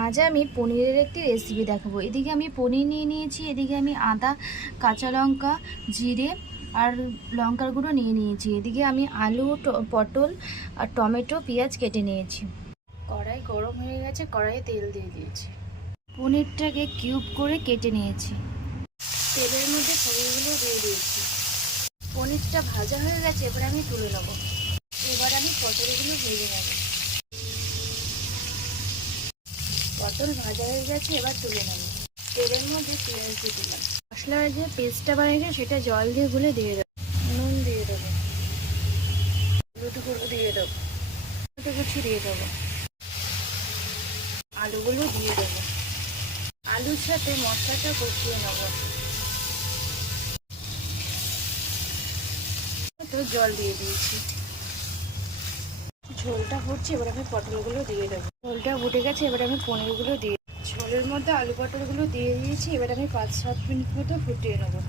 আজ আমি পনিরের একটি রেসিপি দেখাবো। এদিকে আমি পনির নিয়ে নিয়েছি, এদিকে আমি আদা, কাঁচা লঙ্কা, জিরে আর লঙ্কার গুঁড়ো নিয়ে নিয়েছি। এদিকে আমি আলু, পটল আর টমেটো, পেঁয়াজ কেটে নিয়েছি। কড়াই গরম হয়ে গেছে, কড়াইয়ে তেল দিয়ে দিয়েছি। পনিরটাকে কিউব করে কেটে নিয়েছি। তেলের মধ্যে পনিরগুলো দিয়ে দিয়েছি। পনিরটা ভাজা হয়ে গেছে, এবার আমি তুলে নেব। এবার আমি পটলগুলো ভেজে নেব। পটল ভাজা হয়ে গেছে, এবার তুলে নেব। তেলের মধ্যে পেঁয়াজ দিয়ে দিলাম। মশলার যে পেস্টটা বানিয়েছে সেটা জল দিয়ে গুলে দিয়ে দেবো। নুন দিয়ে দেবো, হলুদ গুঁড়ো দিয়ে দেবো, কুচি দিয়ে দেবো, আলুগুলো দিয়ে দেবো। আলুর সাথে মশলাটা কষিয়ে নেব। তো জল দিয়ে দিয়েছি, ঝোলটা ফুটছে, এবার আমি পটলগুলো দিয়ে দেবো। ঝোলটা ফুটে গেছে, এবার আমি পনিরগুলো দিয়ে, ঝোলের মধ্যে আলু পটলগুলো দিয়ে দিয়েছি। এবার আমি 5-7 মিনিট মতো ফুটিয়ে নেবো।